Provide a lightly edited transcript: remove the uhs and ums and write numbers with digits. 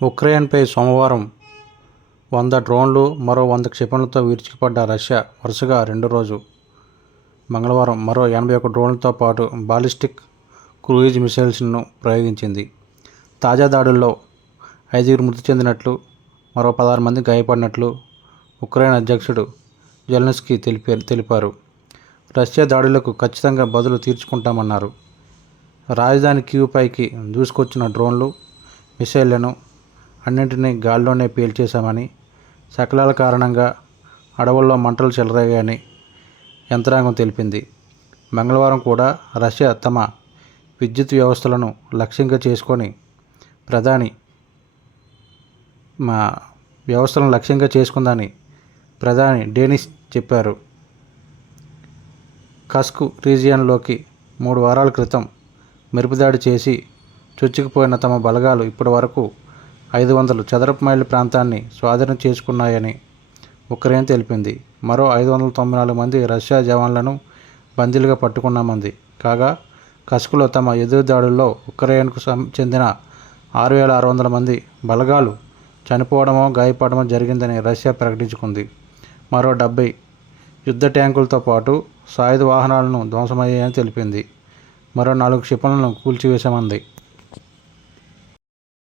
ఉక్రెయిన్పై సోమవారం 100 డ్రోన్లు, మరో 100 క్షిపణులతో విరుచుకుపడ్డ రష్యా వరుసగా రెండో రోజు మంగళవారం మరో 81 డ్రోన్లతో పాటు బాలిస్టిక్ క్రూయిజ్ మిసైల్స్ను ప్రయోగించింది. తాజా దాడుల్లో 5 మృతి చెందినట్లు, మరో 16 మంది గాయపడినట్లు ఉక్రెయిన్ అధ్యక్షుడు జెలెన్స్కీ తెలిపారు. రష్యా దాడులకు ఖచ్చితంగా బదులు తీర్చుకుంటామన్నారు. రాజధాని కీవ్పైకి దూసుకొచ్చిన డ్రోన్లు, మిసైళ్లను అన్నింటినీ గాల్లోనే పేల్చేశామని, శకలాల కారణంగా అడవుల్లో మంటలు చెలరేగాయని యంత్రాంగం తెలిపింది. మంగళవారం కూడా రష్యా తమ విద్యుత్ వ్యవస్థలను లక్ష్యంగా చేసుకుందని ప్రధాని డెనిస్ చెప్పారు. కస్క్ రీజియన్లోకి 3 వారాల క్రితం మెరుపుదాడి చేసి చొచ్చుకుపోయిన తమ బలగాలు ఇప్పటి వరకు 500 చదరపు మైళ్ళ ప్రాంతాన్ని స్వాధీనం చేసుకున్నాయని ఉక్రెయిన్ తెలిపింది. మరో 594 మంది రష్యా జవాన్లను బందీలుగా పట్టుకున్నామంది. కాగా కస్క్లో తమ ఎదురు దాడుల్లో ఉక్రెయిన్కు చెందిన 6,600 మంది బలగాలు చనిపోవడమో, గాయపడమో జరిగిందని రష్యా ప్రకటించుకుంది. మరో 70 యుద్ధ ట్యాంకులతో పాటు సాయుధ వాహనాలను ధ్వంసమయ్యాయని తెలిపింది. మరో 4 క్షిపణులను కూల్చివేశామంది.